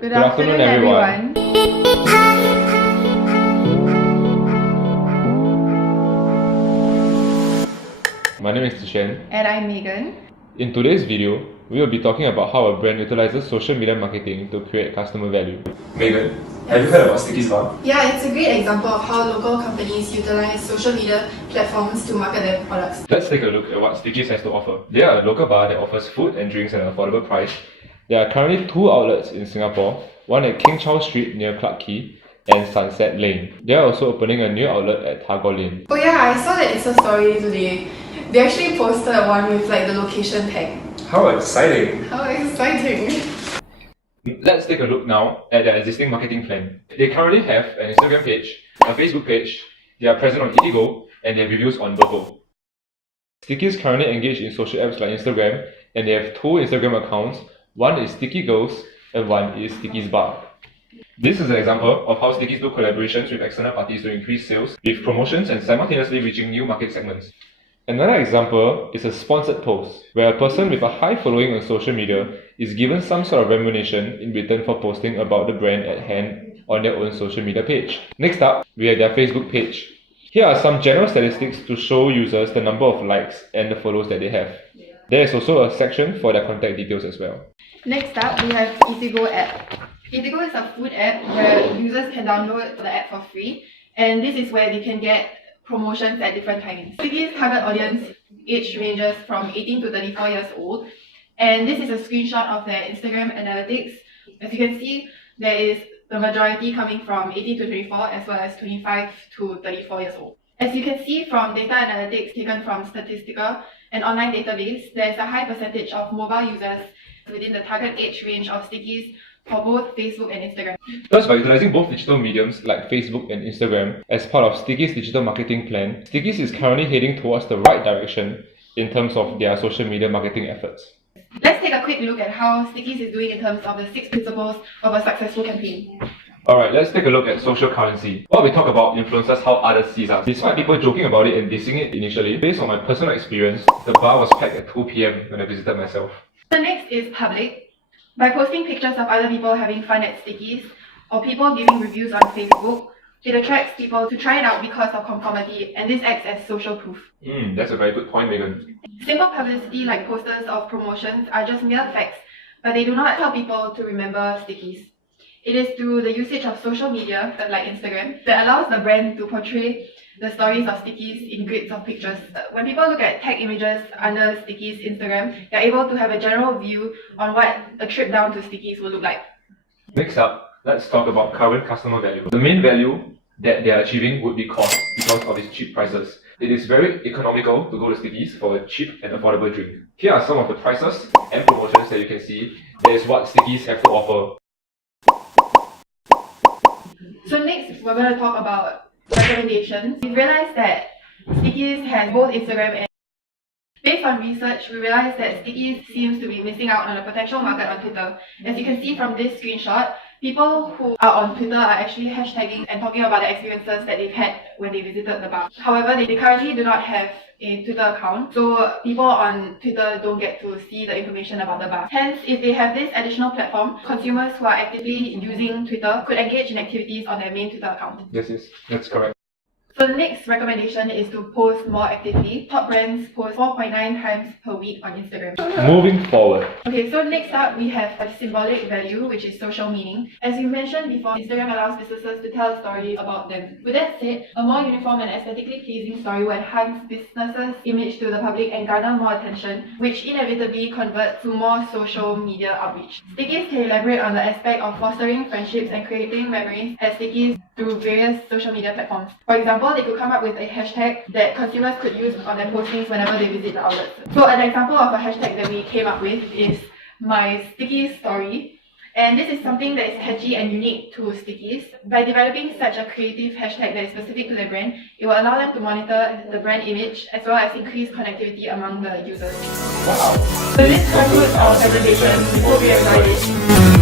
Good afternoon, everyone. My name is Zi Xuan. And I'm Megan. In today's video, we will be talking about how a brand utilizes social media marketing to create customer value. Megan, have you heard about Stickies Bar? Yeah, it's a great example of how local companies utilize social media platforms to market their products. Let's take a look at what Stickies has to offer. They are a local bar that offers food and drinks at an affordable price. There are currently 2 outlets in Singapore, one at King Charles Street near Clarke Quay and Sunset Lane. They are also opening a new outlet at Tagore Lane. Oh yeah, I saw that Insta story today. They actually posted one with like the location tag. How exciting! How exciting! Let's take a look now at their existing marketing plan. They currently have an Instagram page, a Facebook page, they are present on Eatigo, and they have reviews on Burple. Stickies currently engage in social apps like Instagram, and they have 2 Instagram accounts. One is Sticky Girls and one is Stickies Bar. This is an example of how Stickies do collaborations with external parties to increase sales with promotions and simultaneously reaching new market segments. Another example is a sponsored post, where a person with a high following on social media is given some sort of remuneration in return for posting about the brand at hand on their own social media page. Next up, we have their Facebook page. Here are some general statistics to show users the number of likes and the follows that they have. There is also a section for their contact details as well. Next up, we have Eatigo app. Eatigo is a food app where users can download the app for free, and this is where they can get promotions at different timings. Stickies' target audience age ranges from 18 to 34 years old, and this is a screenshot of their Instagram analytics. As you can see, there is the majority coming from 18 to 24 as well as 25 to 34 years old. As you can see from data analytics taken from Statistical, an online database, there is a high percentage of mobile users within the target age range of Stickies for both Facebook and Instagram. Thus, by utilizing both digital mediums like Facebook and Instagram as part of Stickies' digital marketing plan, Stickies is currently heading towards the right direction in terms of their social media marketing efforts. Let's take a quick look at how Stickies is doing in terms of the 6 principles of a successful campaign. Alright, let's take a look at social currency. What we talk about influences how others see us. Despite people joking about it and dissing it initially, based on my personal experience, the bar was packed at 2 PM when I visited myself. The next is public. By posting pictures of other people having fun at Stickies or people giving reviews on Facebook, it attracts people to try it out because of conformity, and this acts as social proof. That's a very good point, Megan. Simple publicity like posters of promotions are just mere facts, but they do not help people to remember Stickies. It is through the usage of social media, like Instagram, that allows the brand to portray the stories of Stickies in grids of pictures. When people look at tag images under Stickies Instagram, they're able to have a general view on what a trip down to Stickies will look like. Next up, let's talk about current customer value. The main value that they are achieving would be cost because of its cheap prices. It is very economical to go to Stickies for a cheap and affordable drink. Here are some of the prices and promotions that you can see. That is what Stickies have to offer. So next, we're going to talk about recommendations. We realized that Stickies has both Instagram and based on research, we realized that Stickies seems to be missing out on a potential market on Twitter. As you can see from this screenshot, people who are on Twitter are actually hashtagging and talking about the experiences that they've had when they visited the bar. However, they currently do not have a Twitter account, so people on Twitter don't get to see the information about the bar. Hence, if they have this additional platform, consumers who are actively using Twitter could engage in activities on their main Twitter account. Yes, that's correct. So the next recommendation is to post more actively. Top brands post 4.9 times per week on Instagram. Moving forward. Okay, so next up we have a symbolic value, which is social meaning. As you mentioned before, Instagram allows businesses to tell a story about them. With that said, a more uniform and aesthetically pleasing story will enhance businesses' image to the public and garner more attention, which inevitably converts to more social media outreach. Stickies can elaborate on the aspect of fostering friendships and creating memories at Stickies through various social media platforms. For example, they could come up with a hashtag that consumers could use on their postings whenever they visit the outlets. So an example of a hashtag that we came up with is my Stickies story. And this is something that is catchy and unique to Stickies. By developing such a creative hashtag that is specific to their brand, it will allow them to monitor the brand image as well as increase connectivity among the users. Wow. So this concludes our presentation. We hope you enjoyed it.